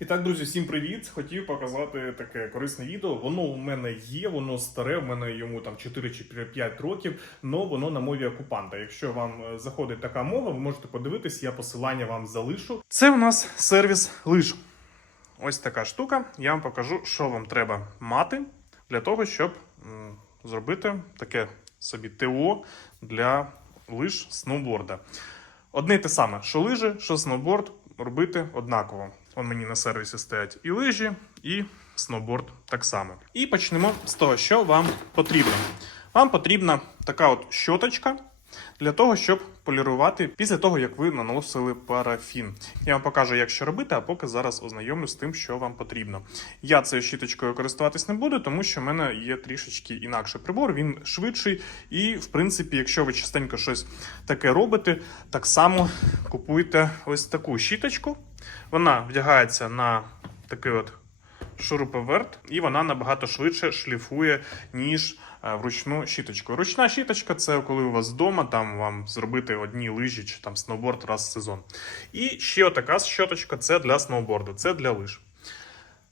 І так, друзі, всім привіт! Хотів показати таке корисне відео. Воно у мене є, воно старе, у мене йому там 4 чи 5 років, але воно на мові окупанта. Якщо вам е, заходить така мова, ви можете подивитись, я посилання вам залишу. Це у нас сервіс лиж. Ось така штука. Я вам покажу, що вам треба мати для того, щоб зробити таке собі ТО для лиж сноуборда. Одне й те саме, що лижі, що сноуборд, робити однаково. Он мені на сервісі стоять і лижі, і сноуборд так само. І почнемо з того, що вам потрібно. Вам потрібна така от щоточка для того, щоб полірувати після того, як ви наносили парафін. Я вам покажу, як що робити, а поки зараз ознайомлю з тим, що вам потрібно. Я цією щіточкою користуватись не буду, тому що в мене є трішечки інакший прибор, він швидший. І, в принципі, якщо ви частенько щось таке робите, так само купуйте ось таку щіточку. Вона вдягається на такий от шуруповерт, і вона набагато швидше шліфує, ніж вручну щіточку. Ручна щіточка це коли у вас вдома, там вам зробити одні лижі чи там сноуборд раз в сезон. І ще така щіточка це для сноуборду, це для лиж.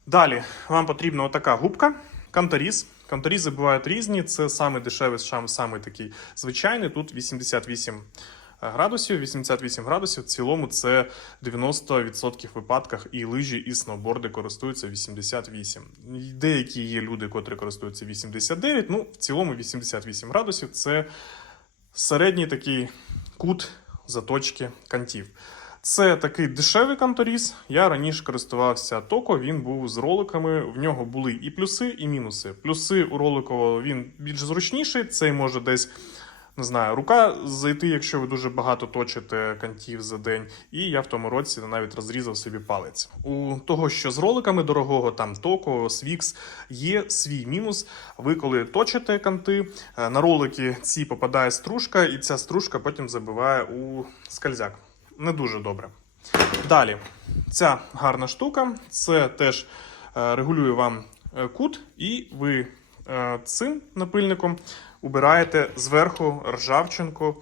Далі вам потрібна отака губка, канторіз. Канторізи бувають різні. Це самий дешевий, самий такий звичайний. Тут 88 градусів. 88 градусів. В цілому це 90% випадках і лижі, і сноуборди користуються 88. Деякі є люди, котрі користуються 89. Ну, в цілому 88 градусів це середній такий кут заточки кантів. Це такий дешевий канторіз. Я раніше користувався Токо, він був з роликами. В нього були і плюси, і мінуси. Плюси у роликового він більш зручніший. Цей може десь. Не знаю, рука зайти, якщо ви дуже багато точите кантів за день, і я в тому році навіть розрізав собі палець. У того, що з роликами дорогого, там Токо, Свікс, є свій мінус. Ви коли точите канти, е, на ролики ці попадає стружка, і ця стружка потім забиває у скальзяк. Не дуже добре. Далі, ця гарна штука, це теж е, регулює вам е, кут, і ви цим напильником убираєте зверху ржавчинку.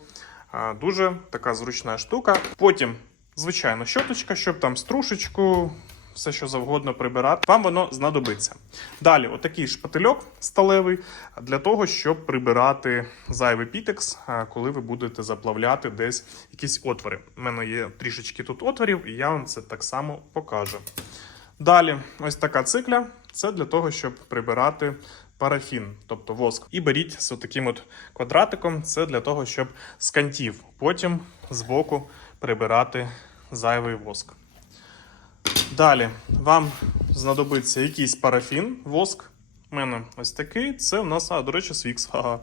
Дуже така зручна штука. Потім, звичайно, щоточка, щоб там стружечку, все що завгодно прибирати. Вам воно знадобиться. Далі, отакий шпательок сталевий для того, щоб прибирати зайвий пітекс, коли ви будете заплавляти десь якісь отвори. У мене є трішечки тут отворів, і я вам це так само покажу. Далі, ось така цикля. Це для того, щоб прибирати парафін, тобто воск. І беріть з таким от квадратиком. Це для того, щоб з кантів потім збоку прибирати зайвий воск. Далі вам знадобиться якийсь парафін, воск. У мене ось такий. Це у нас, а, до речі, свікс. Ага.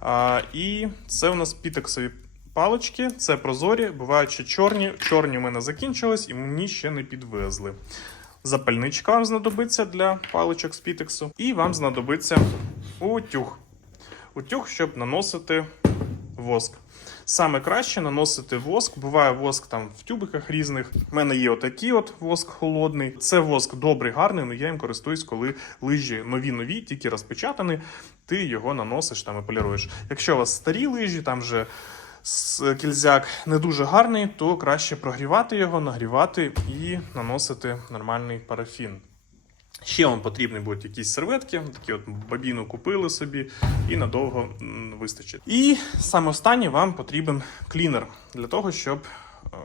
А, і це у нас пітексові палички, це прозорі, бувають ще чорні. Чорні у мене закінчились і мені ще не підвезли. Запальничка вам знадобиться для паличок з пітексу. І вам знадобиться утюг. Утюг, щоб наносити воск. Саме краще наносити воск. Буває воск там в тюбиках різних. У мене є отакий от воск холодний. Це воск добрий, гарний, але я їм користуюсь, коли лижі нові-нові, тільки розпечатані, ти його наносиш там і поліруєш. Якщо у вас старі лижі, там вже кільзяк не дуже гарний, то краще прогрівати його, нагрівати і наносити нормальний парафін. Ще вам потрібні будуть якісь серветки, такі от бабіну купили собі і надовго вистачить. І саме останнє вам потрібен клінер для того, щоб е,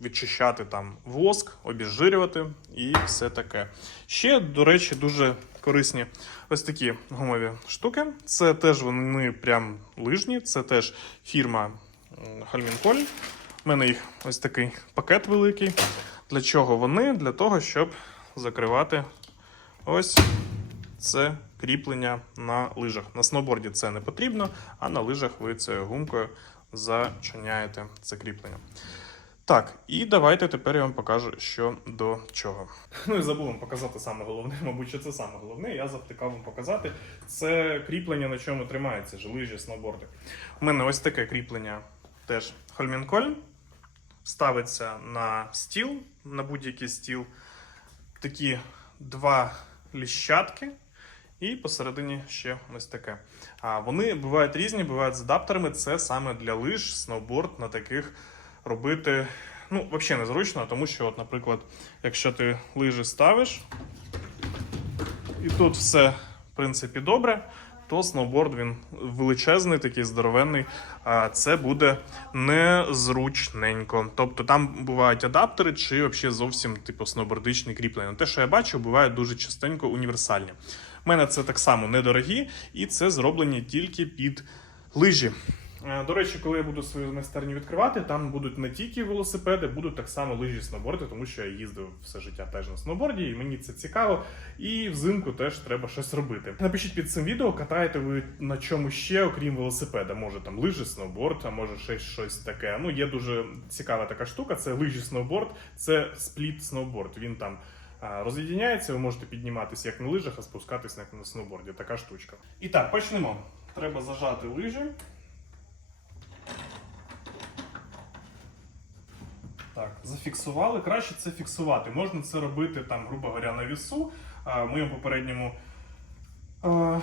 відчищати там воск, обезжирювати і все таке. Ще, до речі, дуже корисні ось такі гумові штуки. Це теж вони прям лижні, це теж фірма Хальмінколь. У мене їх ось такий пакет великий. Для чого вони? Для того, щоб закривати ось це кріплення на лижах. На сноуборді це не потрібно, а на лижах ви цією гумкою зачиняєте це кріплення. Так, і давайте тепер я вам покажу, що до чого. Ну і забув вам показати саме головне, мабуть, що це саме головне. Я завтикав вам показати. Це кріплення, на чому тримається лижі, сноуборди. У мене ось таке кріплення теж Хольмінколь. Ставиться на стіл, на будь-який стіл. Такі два ліщатки. І посередині ще ось таке. А вони бувають різні, бувають з адаптерами. Це саме для лиж, сноуборд на таких робити ну, взагалі незручно, тому що, от, наприклад, якщо ти лижі ставиш, і тут все, в принципі, добре, то сноуборд він величезний, такий здоровенний, а це буде незручненько. Тобто там бувають адаптери чи взагалі зовсім типу сноубордичні кріплення. Те, що я бачу, буває дуже частенько універсальні. У мене це так само недорогі, і це зроблені тільки під лижі. Е, До речі, коли я буду свою майстерню відкривати, там будуть не тільки велосипеди, будуть так само лижі сноуборди, тому що я їздив все життя теж на сноуборді, і мені це цікаво. І взимку теж треба щось робити. Напишіть під цим відео, катаєте ви на чому ще, окрім велосипеда. Може там лижі, сноуборд, а може ще щось таке. Ну, є дуже цікава така штука. Це лижі сноуборд, це спліт сноуборд. Він там. Роз'єдняється, ви можете підніматися як на лижах, а спускатися як на сноуборді. Така штучка. І так, почнемо. Треба зажати лижі. Так, зафіксували. Краще це фіксувати. Можна це робити там, грубо говоря, на вісу. В моєму попередньому е,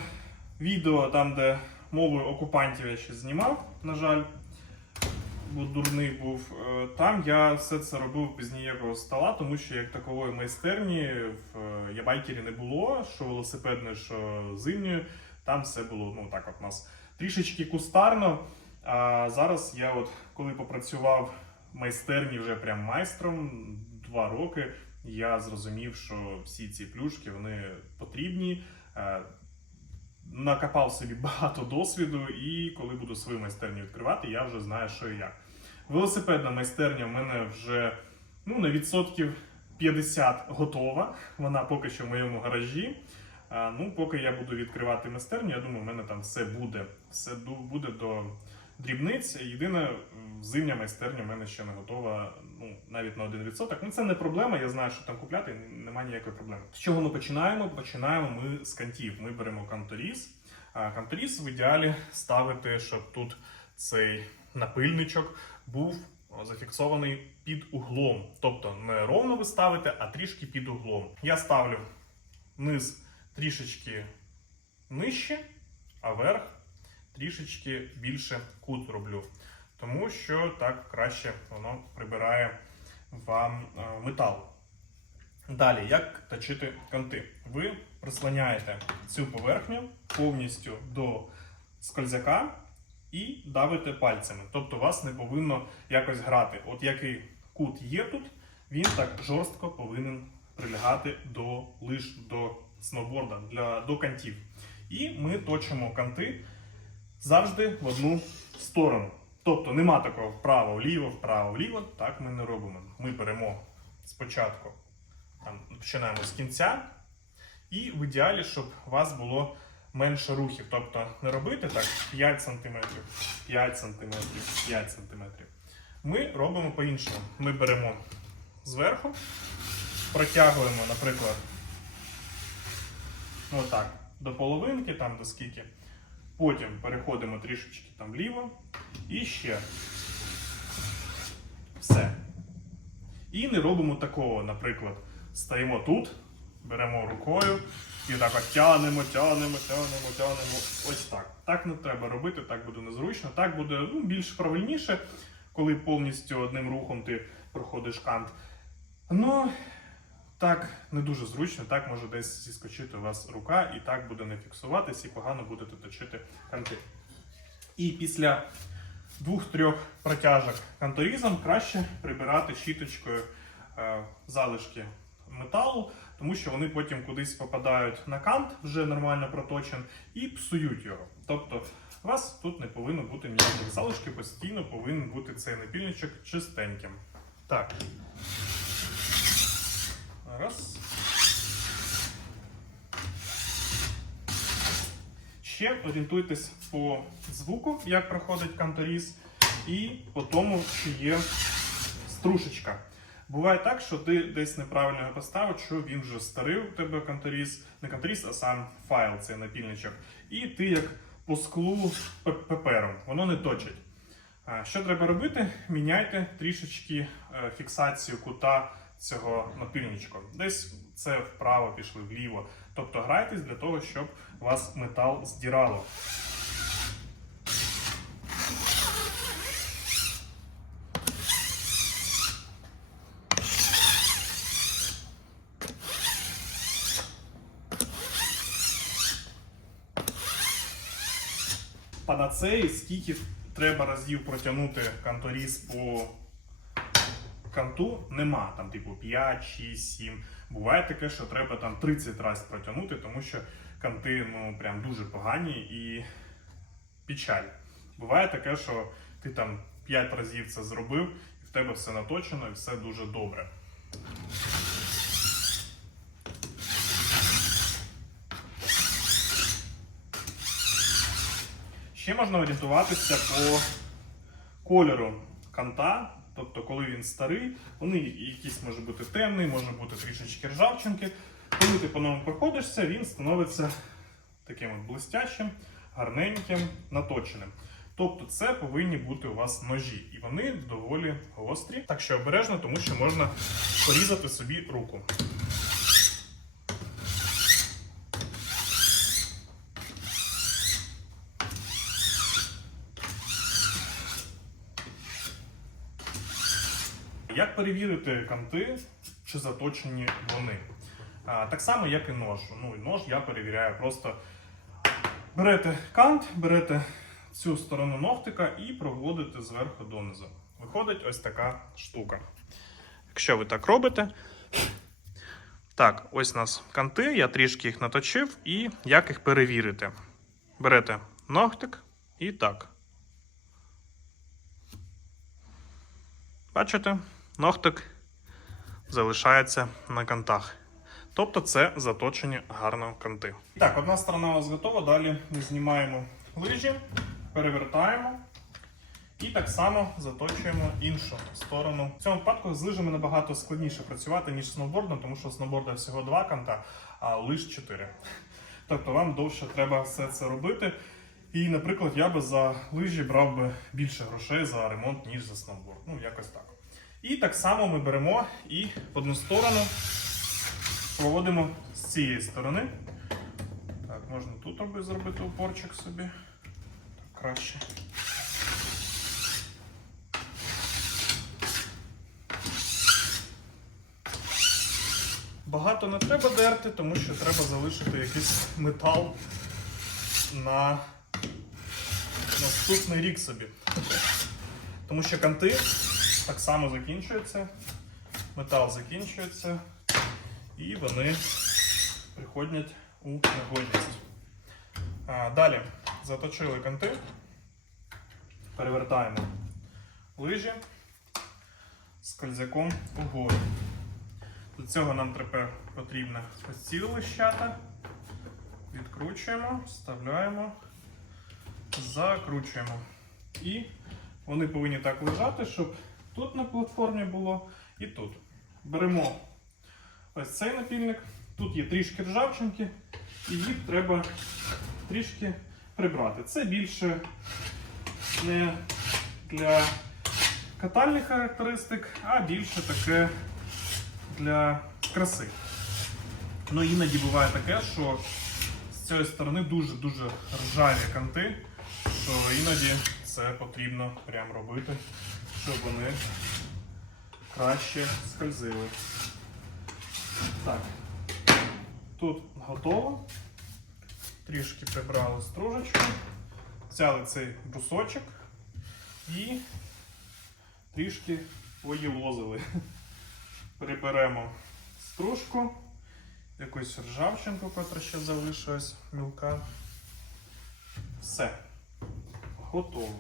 відео, там, де мовою окупантів я ще знімав, на жаль, бо дурний був. е, Там я все це робив без ніякого стола, тому що як такової майстерні в е, Ябайкері не було, що велосипедне, що зимньої. Там все було ну так, от у нас трішечки кустарно. А зараз я, от коли попрацював в майстерні вже прям майстром два роки, я зрозумів, що всі ці плюшки вони потрібні. Е, Накопав собі багато досвіду, і коли буду свою майстерню відкривати, я вже знаю, що і як. Велосипедна майстерня в мене вже ну, на відсотків 50 готова. Вона поки що в моєму гаражі. А, ну, поки я буду відкривати майстерню, я думаю, в мене там все буде. Все буде до дрібниць. Єдине, зимня майстерня в мене ще не готова, ну, навіть на 1%. Ну, це не проблема, я знаю, що там купляти, немає ніякої проблеми. З чого ми починаємо? Починаємо ми з кантів. Ми беремо канторіз. Канторіз в ідеалі ставити, щоб тут цей напильничок був зафіксований під углом. Тобто не ровно ви ставите, а трішки під углом. Я ставлю низ трішечки нижче, а верх трішечки більше кут роблю. Тому що так краще воно прибирає вам е, метал. Далі, як точити канти? Ви прислоняєте цю поверхню повністю до скользяка і давите пальцями. Тобто вас не повинно якось грати. От який кут є тут, він так жорстко повинен прилягати до лиш до сноуборда, для, до кантів. І ми точимо канти завжди в одну сторону. Тобто нема такого вправо-вліво, вправо-вліво. Так ми не робимо. Ми беремо спочатку, там, починаємо з кінця, і в ідеалі, щоб у вас було менше рухів. Тобто не робити так 5 см, 5 см, 5 см. Ми робимо по-іншому. Ми беремо зверху, протягуємо, наприклад, отак, до половинки, там до скільки. Потім переходимо трішечки там вліво і ще. Все. І не робимо такого, наприклад, стаємо тут, беремо рукою і так от тянемо, тянемо, тянемо, тянемо. Ось так. Так не треба робити, так буде незручно. Так буде ну, більш правильніше, коли повністю одним рухом ти проходиш кант. Ну, так не дуже зручно, так може десь зіскочити у вас рука, і так буде не фіксуватись, і погано будете точити канти. І після двох-трьох протяжок канторізом краще прибирати щіточкою е, залишки металу, тому що вони потім кудись попадають на кант, вже нормально проточен, і псують його. Тобто у вас тут не повинно бути ніяких залишків, постійно повинен бути цей напільничок чистеньким. Так. Раз. Ще орієнтуйтесь по звуку, як проходить канторіз, і по тому, чи є струшечка. Буває так, що ти десь неправильно його поставив, що він вже старий у тебе канторіз, не канторіз, а сам файл, цей напільничок. І ти як по склу папером, воно не точить. Що треба робити? Міняйте трішечки е, фіксацію кута цього напильничку. Десь це вправо пішли вліво. Тобто грайтесь для того, щоб вас метал здірало. Панацеї, скільки треба разів протягнути канторіз по канту, нема. Там, типу, 5, 6, 7. Буває таке, що треба там 30 разів протягнути, тому що канти ну, прям дуже погані і печаль. Буває таке, що ти там 5 разів це зробив, і в тебе все наточено і все дуже добре. Ще можна орієнтуватися по кольору канта. Тобто, коли він старий, вони якісь може бути темний, може бути трішечки ржавчинки. Коли ти по ньому проходишся, він становиться таким от блистящим, гарненьким, наточеним. Тобто це повинні бути у вас ножі, і вони доволі гострі. Так що обережно, тому що можна порізати собі руку. Як перевірити канти, чи заточені вони? Так само, як і нож. Ну, і нож я перевіряю просто берете кант, берете цю сторону ногтика і проводите зверху донизу. Виходить ось така штука. Якщо ви так робите. Так, ось у нас канти, я трішки їх наточив, і як їх перевірити? Берете ногтик і так. Бачите, ногтик залишається на кантах. Тобто це заточені гарно канти. Так, одна сторона у нас готова. Далі знімаємо лижі, перевертаємо і так само заточуємо іншу сторону. В цьому випадку з лижами набагато складніше працювати, ніж сноубордом, тому що сноуборда всього два канта, а лиж чотири. Тобто вам довше треба все це робити. І, наприклад, я би за лижі брав би більше грошей за ремонт, ніж за сноуборд. Ну, якось так. І так само ми беремо і в одну сторону проводимо з цієї сторони. Так, можна тут роби- зробити упорчик собі. Так, краще. Багато не треба дерти, тому що треба залишити якийсь метал на наступний рік собі. Тому що канти так само закінчуються, метал закінчується, і вони приходять у негодність. Далі заточили канти, перевертаємо лижі з кользяком угору. Для цього нам тепер потрібно ось ці лищата. Відкручуємо, вставляємо, закручуємо. І вони повинні так лежати, щоб тут на платформі було і тут. Беремо ось цей напільник. Тут є трішки ржавчинки, і їх треба трішки прибрати. Це більше не для катальних характеристик, а більше таке для краси. Ну іноді буває таке, що з цієї сторони дуже-дуже ржаві канти, що іноді це потрібно прям робити, щоб вони краще скользили. Так, тут готово. Трішки прибрали стружечку, взяли цей брусочок і трішки поїлозили. Приберемо стружку, якусь ржавчинку, яка ще залишилась мілка. Все. Готово.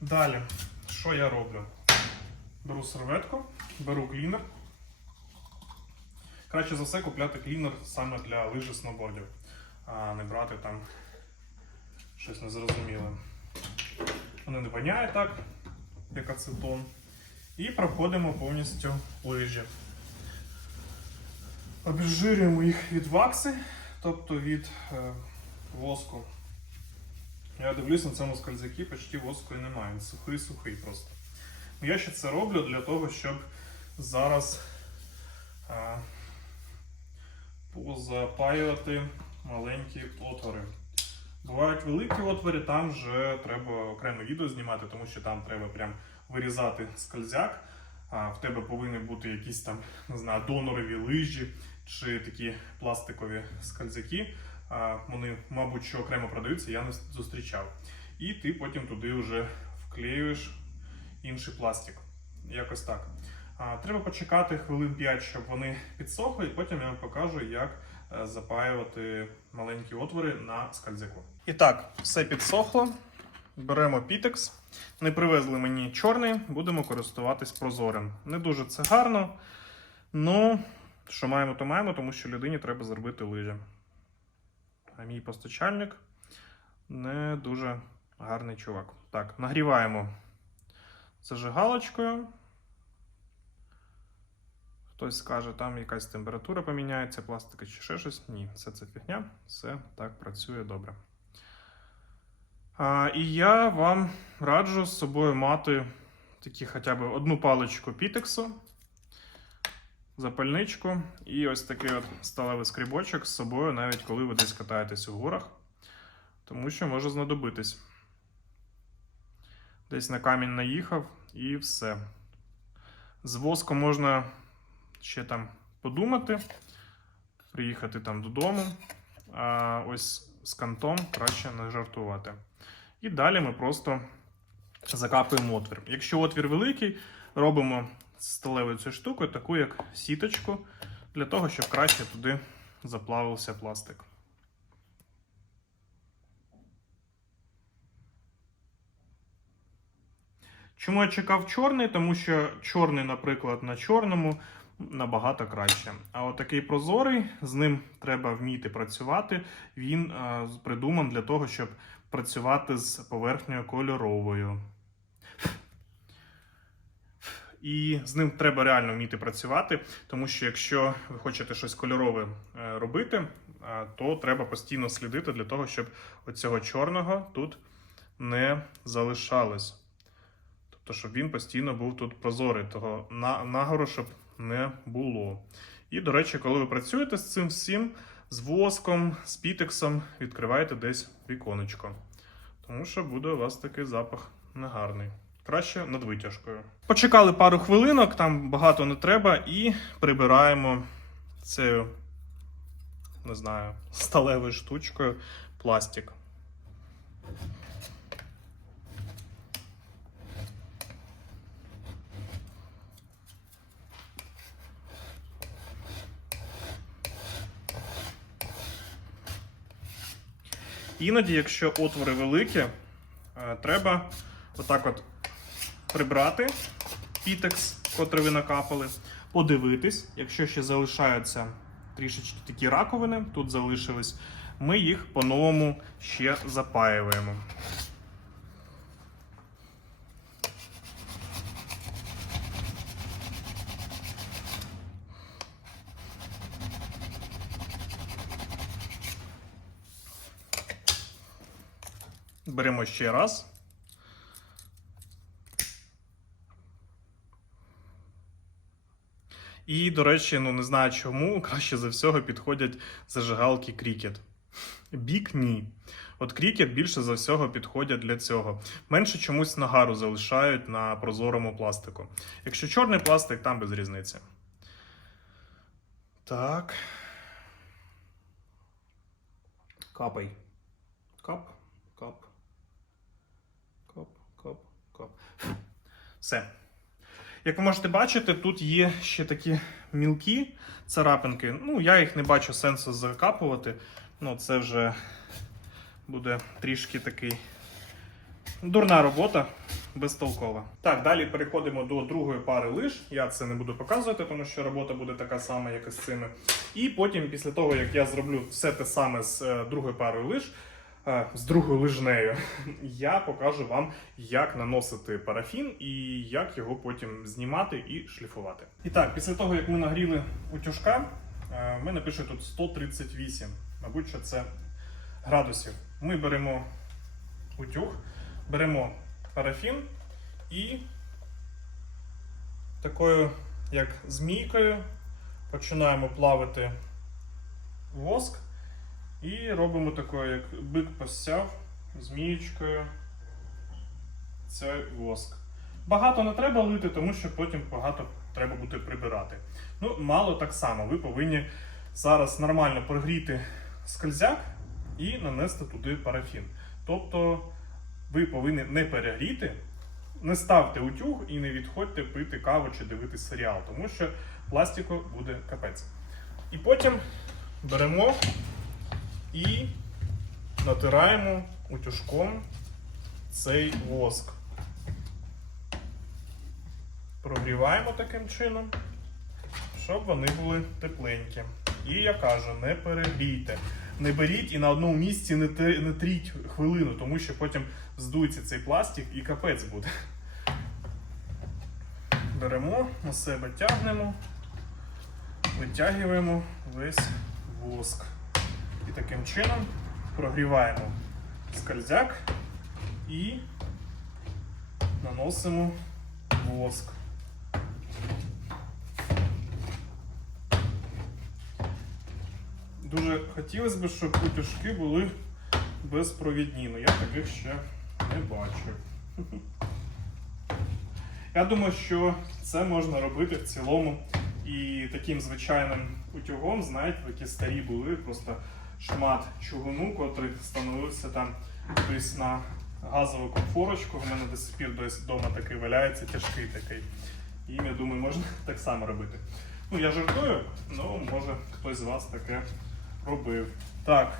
Далі, що я роблю? Беру серветку, беру клінер. Краще за все купляти клінер саме для лижі сноубордів, а не брати там щось незрозуміле. Воно не воняє так, як ацетон. І проходимо повністю лижі. Обезжирюємо їх від вакси, тобто від е, воску. Я дивлюсь на цьому скользяки, почти воску немає. Він сухий-сухий просто. Ну, Я ще це роблю для того, щоб зараз е, позапаювати маленькі отвори. Бувають великі отвори, там вже треба окреме відео знімати, тому що там треба прям вирізати скользяк. А в тебе повинні бути якісь там, не знаю, донорові лижі чи такі пластикові скользяки. Вони, мабуть, що окремо продаються, я не зустрічав. І ти потім туди вже вклеюєш інший пластик. Якось так. Треба почекати хвилин 5, щоб вони підсохли, і потім я вам покажу, як е, запаювати маленькі отвори на скальзяку. І так, все підсохло. Беремо Pitex. Не привезли мені чорний, будемо користуватись прозорим. Не дуже це гарно. Ну, що маємо, то маємо, тому що людині треба зробити лижі. А мій постачальник не дуже гарний чувак. Так, нагріваємо зажигалочкою. Хтось скаже, там якась температура поміняється, пластика чи ще щось. Ні, все це фігня, все так працює добре. А, і я вам раджу з собою мати такі хоча б одну паличку пітексу, запальничку і ось такий от сталевий скрібочок з собою, навіть коли ви десь катаєтесь у горах, тому що може знадобитись. Десь на камінь наїхав і все. З воском можна ще там подумати, приїхати там додому. А ось з кантом краще не жартувати. І далі ми просто закапуємо отвір. Якщо отвір великий, робимо сталевою цю штуку, таку як сіточку, для того, щоб краще туди заплавився пластик. Чому я чекав чорний? Тому що чорний, наприклад, на чорному набагато краще. А от такий прозорий, з ним треба вміти працювати. Він е, придуман для того, щоб працювати з поверхнею кольоровою. І з ним треба реально вміти працювати, тому що якщо ви хочете щось кольорове е, робити, е, то треба постійно слідити для того, щоб оцього чорного тут не залишалось. Тобто, щоб він постійно був тут прозорий, того нагору, щоб не було. І, до речі, коли ви працюєте з цим всім, з воском, з пітексом, відкривайте десь віконечко. Тому що буде у вас такий запах негарний. Краще над витяжкою. Почекали пару хвилинок, там багато не треба, і прибираємо цією, не знаю, сталевою штучкою пластик. Іноді, якщо отвори великі, е, треба отак от прибрати пітекс, котрий ви накапали, подивитись, якщо ще залишаються трішечки такі раковини, тут залишились, ми їх по-новому ще запаюємо. Беремо ще раз. І, до речі, ну не знаю чому, краще за всього підходять зажигалки Cricut. Бік ні. От Cricut більше за всього підходять для цього. Менше чомусь нагару залишають на прозорому пластику. Якщо чорний пластик, там без різниці. Так. Капай. Кап, кап. Кап, кап, кап. Все. Як ви можете бачити, тут є ще такі мілкі царапинки. Ну, я їх не бачу сенсу закапувати. Ну, це вже буде трішки такий дурна робота, безтолкова. Так, далі переходимо до другої пари лиж. Я це не буду показувати, тому що робота буде така сама, як і з цими. І потім, після того, як я зроблю все те саме з е, другою парою лиж, е, з другою лижнею, я покажу вам, як наносити парафін і як його потім знімати і шліфувати. І так, після того, як ми нагріли утюжка, е, в мене пише тут 138. Мабуть, що це градусів. Ми беремо утюг, беремо парафін і такою, як змійкою, починаємо плавити воск. І робимо такою, як бик посяв змієчкою цей воск. Багато не треба лити, тому що потім багато треба буде прибирати. Ну, мало так само. Ви повинні зараз нормально прогріти скальзяк і нанести туди парафін. Тобто ви повинні не перегріти, не ставте утюг і не відходьте пити каву чи дивитись серіал, тому що пластику буде капець. І потім беремо і натираємо утюжком цей воск. Прогріваємо таким чином, щоб вони були тепленькі. І я кажу, не перегрійте. Не беріть і на одному місці не, те- не тріть хвилину, тому що потім здується цей пластик і капець буде. Беремо на себе, тягнемо, витягуємо весь воск. І таким чином прогріваємо скальзяк і наносимо воск. Дуже хотілося б, щоб утюжки були безпровідні, але я таких ще не бачив. Я думаю, що це можна робити в цілому і таким звичайним утюгом, знаєте, такі старі були, просто шмат чугуну, котрий становився там десь на газову комфорочку. В мене до сих пір десь вдома такий валяється, тяжкий такий. І я думаю, можна так само робити. Ну, я жартую, ну може хтось з вас таке робив. Так,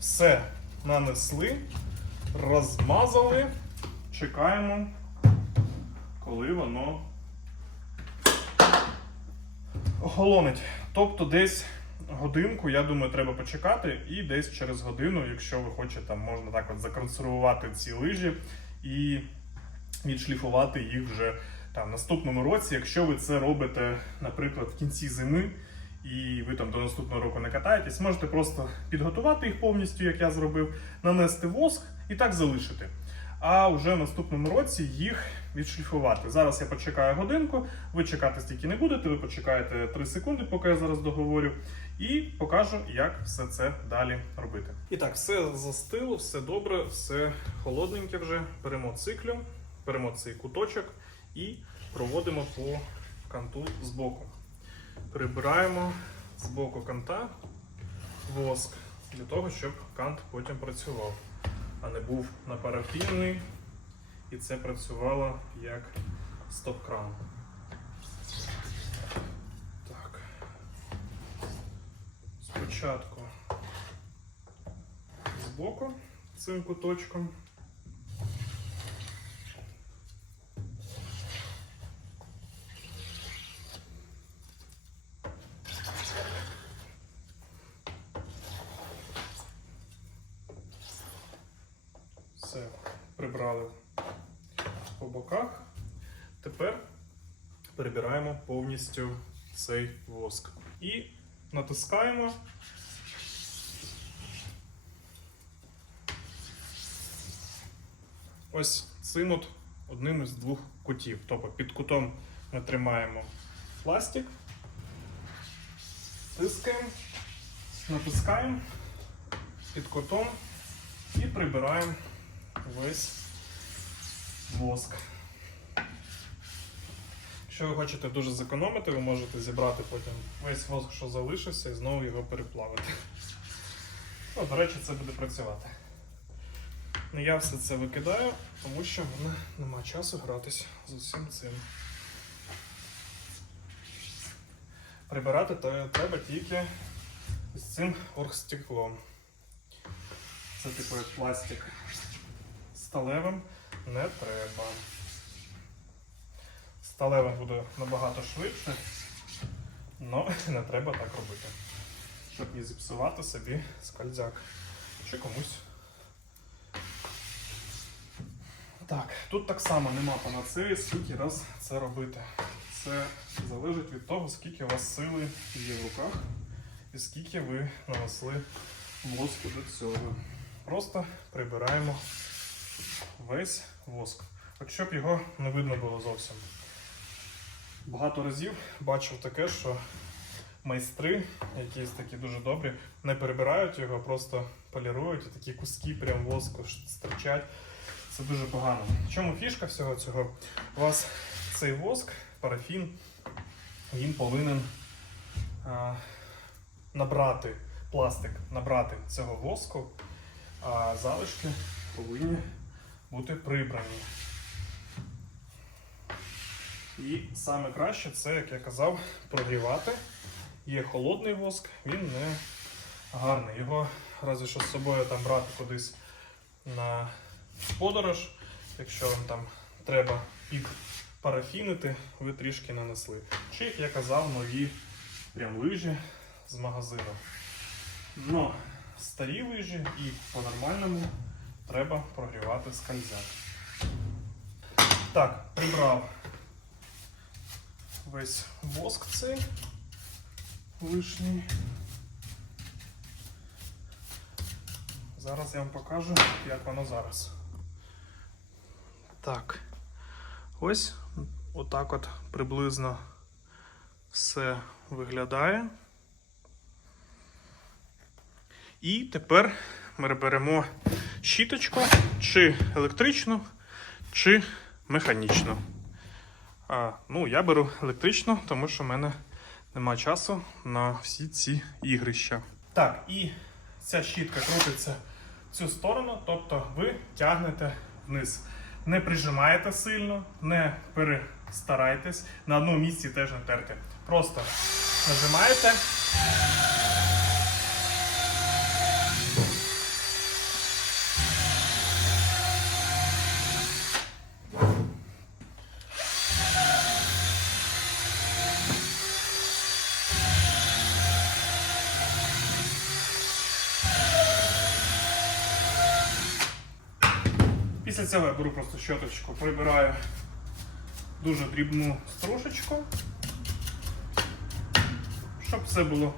все нанесли, розмазали, чекаємо, коли воно охолонить. Тобто десь годинку, я думаю, треба почекати, і десь через годину, якщо ви хочете, там можна так от законсервувати ці лижі і відшліфувати їх вже там в наступному році. Якщо ви це робите, наприклад, в кінці зими, і ви там до наступного року не катаєтесь, можете просто підготувати їх повністю, як я зробив, нанести воск і так залишити. А вже в наступному році їх відшліфувати. Зараз я почекаю годинку, ви чекати стільки не будете, ви почекаєте 3 секунди, поки я зараз договорю, і покажу, як все це далі робити. І так, все застило, все добре, все холодненьке вже. Беремо циклю, беремо цей куточок і проводимо по канту збоку. Прибираємо з боку канта воск для того, щоб кант потім працював, а не був напарафінений і це працювало як стоп-кран. Так. Спочатку збоку цим куточком. Все, прибрали по боках. Тепер перебираємо повністю цей воск. І натискаємо. Ось цим от одним із двох кутів. Тобто під кутом ми тримаємо пластик, тискаємо, натискаємо під кутом і прибираємо весь воск. Якщо ви хочете дуже зекономити, ви можете зібрати потім весь воск, що залишився, і знову його переплавити. Ну, до речі, це буде працювати. Ну, Я все це викидаю, тому що в мене немає часу гратись з усім цим. Прибирати то треба тільки з цим оргстеклом. Це типу як пластик. Сталевим не треба. Сталевим буде набагато швидше, але не треба так робити. Щоб не зіпсувати собі скальзяк. Чи комусь. Так, тут так само нема панацеї, скільки раз це робити. Це залежить від того, скільки у вас сили є в руках і скільки ви нанесли воску до цього. Просто прибираємо весь воск. От щоб його не видно було зовсім. Багато разів бачив таке, що майстри, якісь такі дуже добрі, не перебирають його, а просто полірують і такі куски прям воску стирчать. Це дуже погано. В чому фішка всього цього? У вас цей воск, парафін, він повинен а, набрати пластик набрати цього воску, а залишки повинні бути прибрані. І саме краще це, як я казав, прогрівати. Є холодний воск, він не гарний. Його разве що з собою там брати кудись на подорож, якщо вам там треба підпарафінити, ви трішки нанесли. Чи, як я казав, нові прям лижі з магазину. Но старі лижі і по-нормальному треба прогрівати скальзяк. Так, прибрав весь воск цей лишній. Зараз я вам покажу, як воно зараз. Так. Ось отак от приблизно все виглядає. І тепер ми беремо щіточку, чи електричну, чи механічну. А, ну, я беру електричну, тому що в мене нема часу на всі ці ігрища. Так, і ця щітка крутиться в цю сторону, тобто ви тягнете вниз. Не прижимаєте сильно, не перестарайтесь, на одному місці теж не терти. Просто нажимаєте. Цього я беру просто щоточку, прибираю дуже дрібну стружечку, щоб все було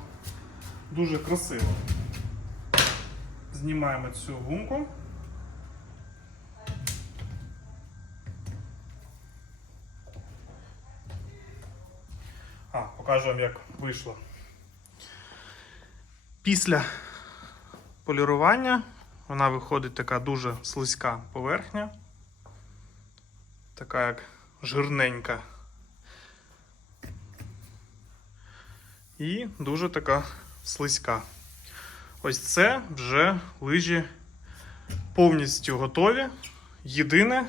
дуже красиво. Знімаємо цю гумку. А, покажу вам, як вийшло. Після полірування вона виходить така дуже слизька поверхня, така як жирненька. І дуже така слизька. Ось це вже лижі повністю готові. Єдине,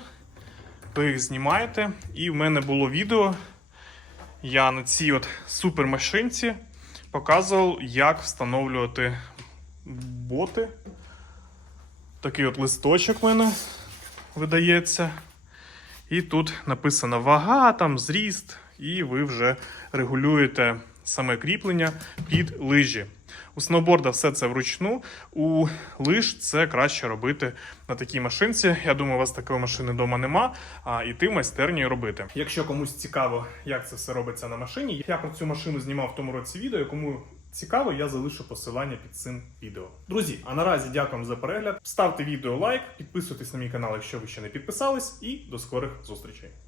ви їх знімаєте, і в мене було відео. Я на цій от супермашинці показував, як встановлювати боти. Такий от листочок в мене видається. І тут написано вага, там зріст, і ви вже регулюєте саме кріплення під лижі. У сноуборда все це вручну. У лиж це краще робити на такій машинці. Я думаю, у вас такої машини вдома нема, а іти в майстерню робити. Якщо комусь цікаво, як це все робиться на машині, я про цю машину знімав в тому році відео. Кому цікаво, я залишу посилання під цим відео. Друзі, а наразі дякую за перегляд. Ставте відео лайк, підписуйтесь на мій канал, якщо ви ще не підписались, і до скорих зустрічей.